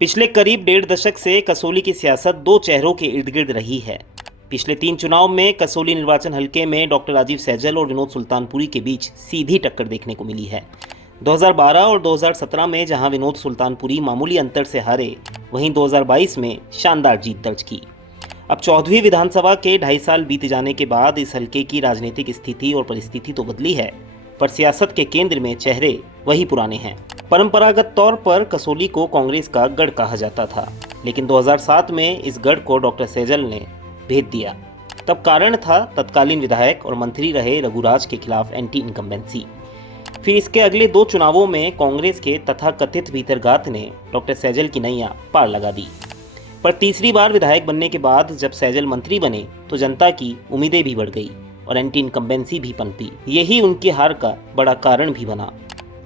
पिछले करीब 1.5 दशक से कसौली की सियासत दो चेहरों के इर्द गिर्द रही है। पिछले 3 चुनाव में कसौली निर्वाचन हलके में डॉक्टर राजीव सैजल और विनोद सुल्तानपुरी के बीच सीधी टक्कर देखने को मिली है। 2012 और 2017 में जहां विनोद सुल्तानपुरी मामूली अंतर से हारे, वहीं 2022 में शानदार जीत दर्ज की। अब 14वीं विधानसभा के 2.5 साल बीत जाने के बाद इस हलके की राजनीतिक स्थिति और परिस्थिति तो बदली है, पर सियासत के केंद्र में चेहरे वही पुराने हैं। परंपरागत तौर पर कसौली को कांग्रेस का गढ़ कहा जाता था, लेकिन 2007 में इस गढ़ को डॉक्टर सैजल ने भेद दिया। तब कारण था तत्कालीन विधायक और मंत्री रहे रघुराज के खिलाफ एंटी इनकम्बेंसी। फिर इसके अगले 2 चुनावों में कांग्रेस के तथाकथित भीतरघात ने डॉक्टर सैजल की नैया पार लगा दी। पर तीसरी बार विधायक बनने के बाद जब सैजल मंत्री बने तो जनता की उम्मीदें भी बढ़ गई और एंटी इनकम्बेंसी भी पनपी। यही उनकी हार का बड़ा कारण भी बना।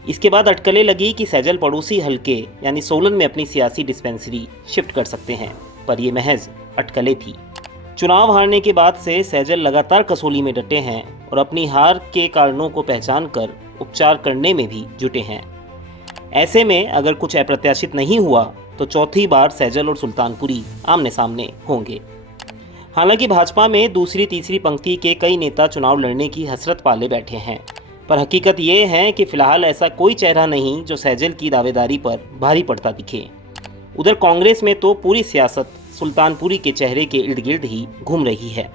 इसके बाद अटकलें लगी कि सैजल पड़ोसी हलके यानी सोलन में अपनी सियासी डिस्पेंसरी शिफ्ट कर सकते हैं, पर ये महज अटकलें थी। चुनाव हारने के बाद से सैजल लगातार कसौली में डटे हैं और अपनी हार के कारणों को पहचान कर उपचार करने में भी जुटे हैं। ऐसे में अगर कुछ अप्रत्याशित नहीं हुआ तो चौथी बार सैजल और सुल्तानपुरी आमने सामने होंगे। हालांकि भाजपा में दूसरी तीसरी पंक्ति के कई नेता चुनाव लड़ने की हसरत पाले बैठे हैं, पर हकीकत ये है कि फिलहाल ऐसा कोई चेहरा नहीं जो सैजल की दावेदारी पर भारी पड़ता दिखे। उधर कांग्रेस में तो पूरी सियासत सुल्तानपुरी के चेहरे के इर्द गिर्द ही घूम रही है।